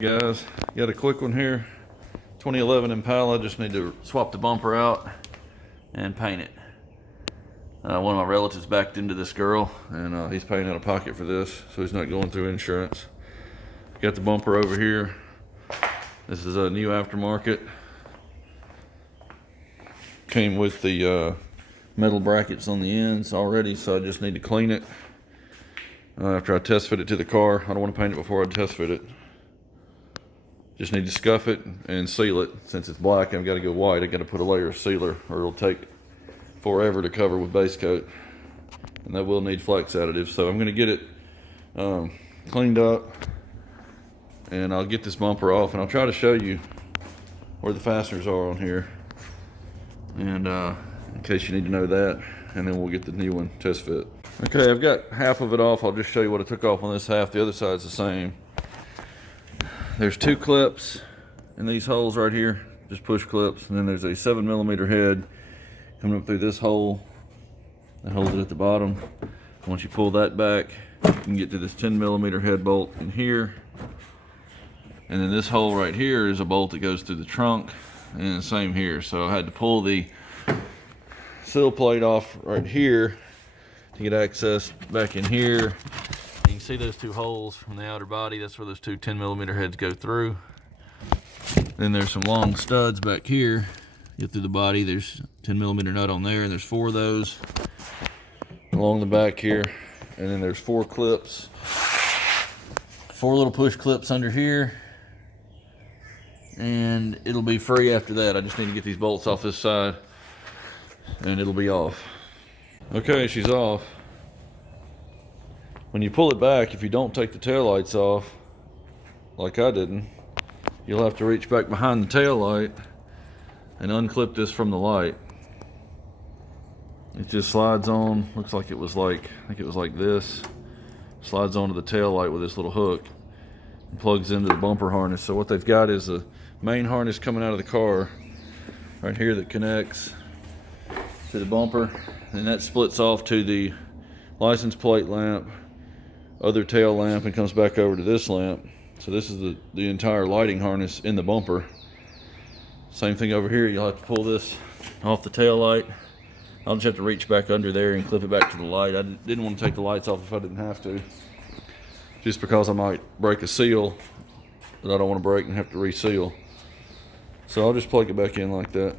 Guys, got a quick one here. 2011 Impala. Just need to swap the bumper out and paint it. One of my relatives backed into this girl, and he's paying out of pocket for this, so he's not going through insurance. Got the bumper over here. This is a new aftermarket. Came with the metal brackets on the ends already, so I just need to clean it after I test fit it to the car. I don't want to paint it before I test fit it. Just need to scuff it and seal it. Since it's black, I've got to go white. I've got to put a layer of sealer, or it'll take forever to cover with base coat. And that will need flex additive. So I'm going to get it cleaned up, and I'll get this bumper off, and I'll try to show you where the fasteners are on here, and in case you need to know that, and then we'll get the new one test fit. Okay, I've got half of it off. I'll just show you what I took off on this half. The other side's the same. There's two clips in these holes right here, just push clips, and then there's a 7mm head coming up through this hole that holds it at the bottom. Once you pull that back, you can get to this 10mm head bolt in here, and then this hole right here is a bolt that goes through the trunk, and the same here. So I had to pull the seal plate off right here to get access back in here. You can see those two holes from the outer body. That's where those two 10mm heads go through. Then there's some long studs back here. Get through the body. There's 10mm nut on there, and there's 4 of those along the back here. And then there's 4 clips, 4 little push clips under here, and it'll be free after that. I just need to get these bolts off this side, and it'll be off. Okay, she's off. When you pull it back, if you don't take the taillights off, like I didn't, you'll have to reach back behind the taillight and unclip this from the light. It just slides on. Looks like it was like, I think it was like this. Slides onto the taillight with this little hook and plugs into the bumper harness. So what they've got is a main harness coming out of the car right here that connects to the bumper, and that splits off to the license plate lamp, other tail lamp, and comes back over to this lamp. So this is the entire lighting harness in the bumper. Same thing over here. You'll have to pull this off the tail light. I'll just have to reach back under there and clip it back to the light. I didn't want to take the lights off if I didn't have to, just because I might break a seal that I don't want to break and have to reseal. So I'll just plug it back in like that.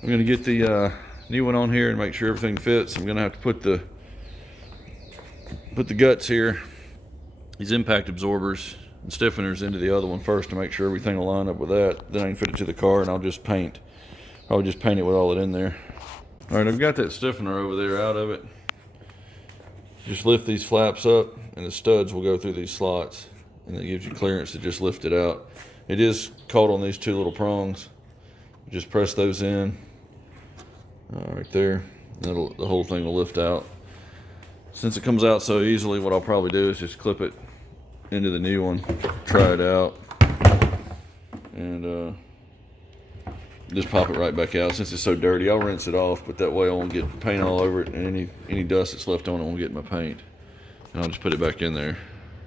I'm going to get the new one on here and make sure everything fits. I'm going to have to put the guts here, these impact absorbers and stiffeners, into the other one first to make sure everything will line up with that. Then I can fit it to the car, and I'll just paint it with all it in there. All right, I've got that stiffener over there out of it. Just lift these flaps up, and the studs will go through these slots, and it gives you clearance to just lift it out. It is caught on these 2 little prongs. Just press those in right there, and the whole thing will lift out. Since it comes out so easily, what I'll probably do is just clip it into the new one, try it out, and just pop it right back out. Since it's so dirty, I'll rinse it off, but that way I won't get paint all over it, and any dust that's left on it won't get in my paint. And I'll just put it back in there.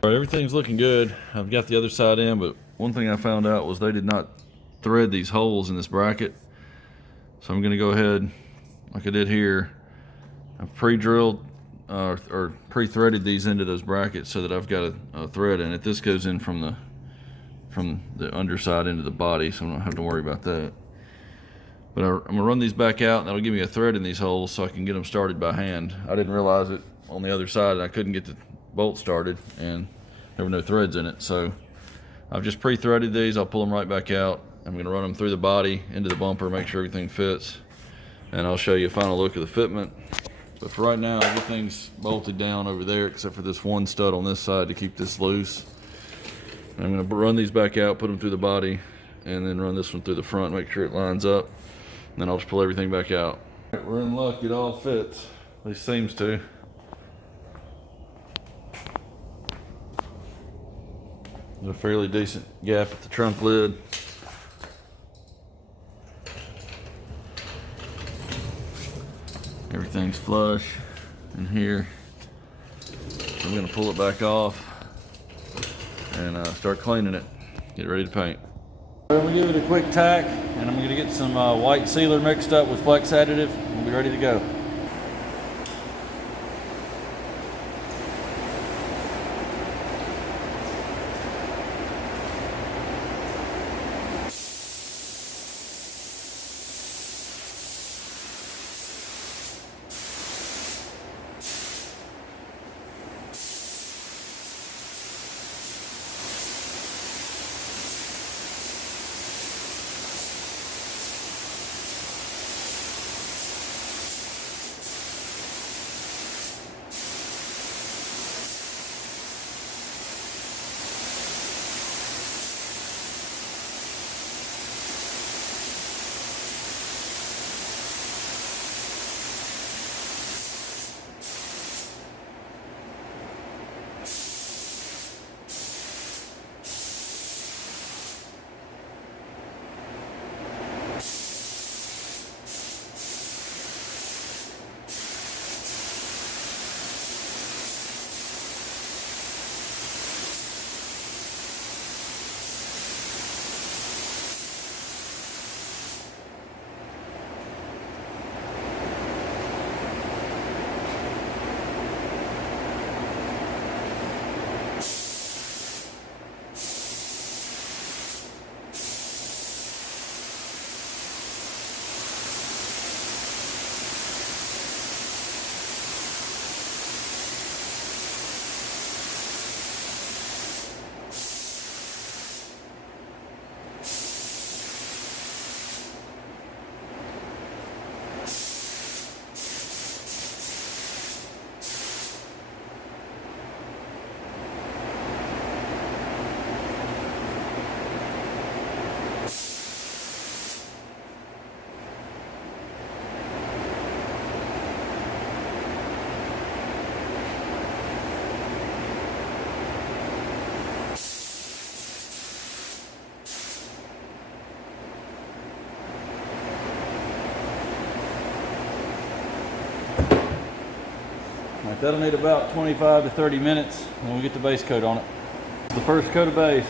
All right, everything's looking good. I've got the other side in, but one thing I found out was they did not thread these holes in this bracket. So I'm gonna go ahead, like I did here. I've pre-drilled or pre-threaded these into those brackets so that I've got a thread in it. This goes in from the underside into the body, so I don't have to worry about that. But I'm gonna run these back out, and that'll give me a thread in these holes so I can get them started by hand. I didn't realize it on the other side, and I couldn't get the bolt started, and there were no threads in it. So I've just pre-threaded these. I'll pull them right back out. I'm gonna run them through the body into the bumper, make sure everything fits, and I'll show you a final look of the fitment. But for right now, everything's bolted down over there except for this one stud on this side to keep this loose. And I'm gonna run these back out, put them through the body, and then run this one through the front, make sure it lines up. And then I'll just pull everything back out. We're in luck, it all fits. At least seems to. There's a fairly decent gap at the trunk lid. Everything's flush in here. I'm gonna pull it back off and start cleaning it. Get ready to paint. I'm gonna give it a quick tack, and I'm gonna get some white sealer mixed up with flex additive. We'll be ready to go. That'll need about 25 to 30 minutes when we get the base coat on it. The first coat of base.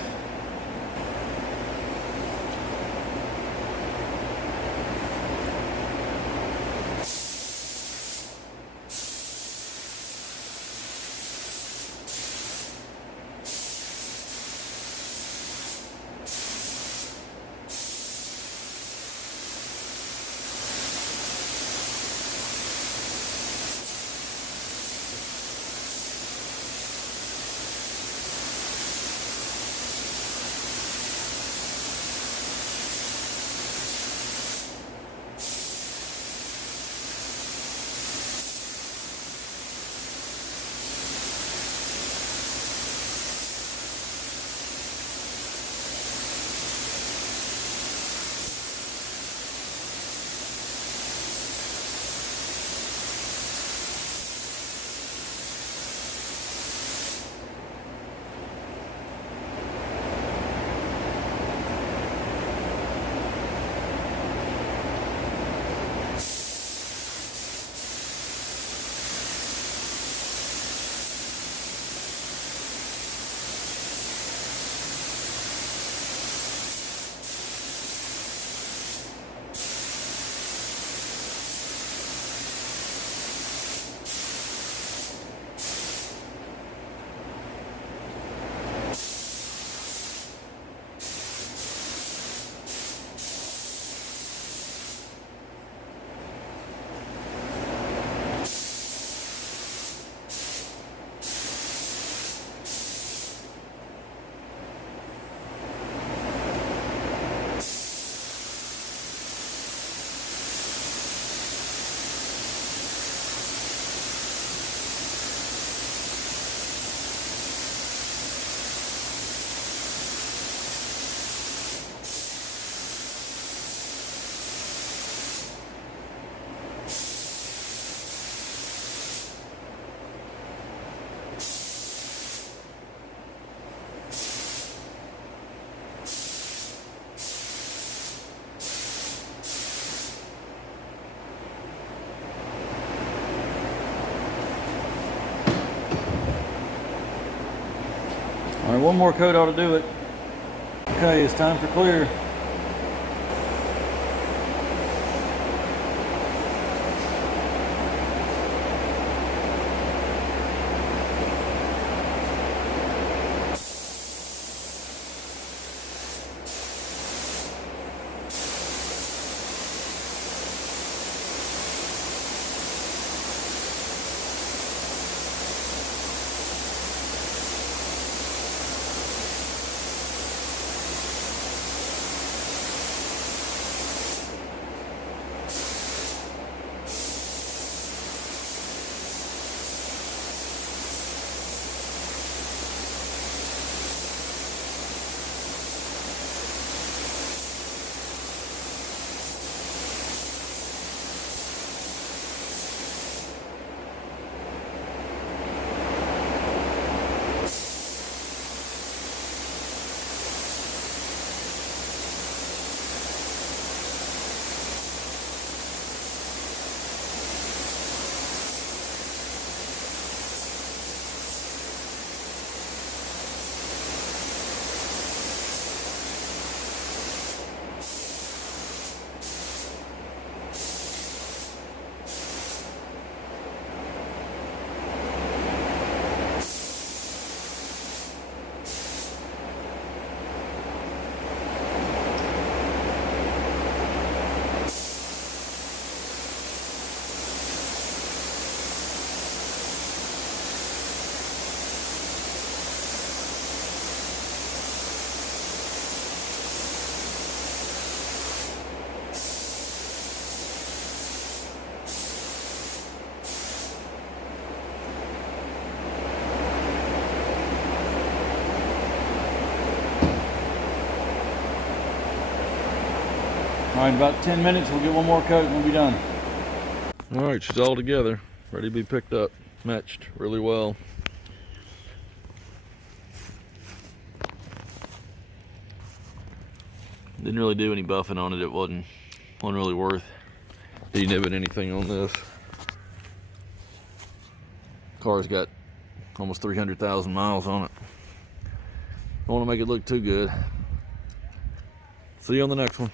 right, one more coat ought to do it. Okay, it's time for clear. All right, about 10 minutes, we'll get one more coat and we'll be done. All right, she's all together, ready to be picked up, matched really well. Didn't really do any buffing on it. It wasn't really worth denibbing anything on this. Car's got almost 300,000 miles on it. Don't want to make it look too good. See you on the next one.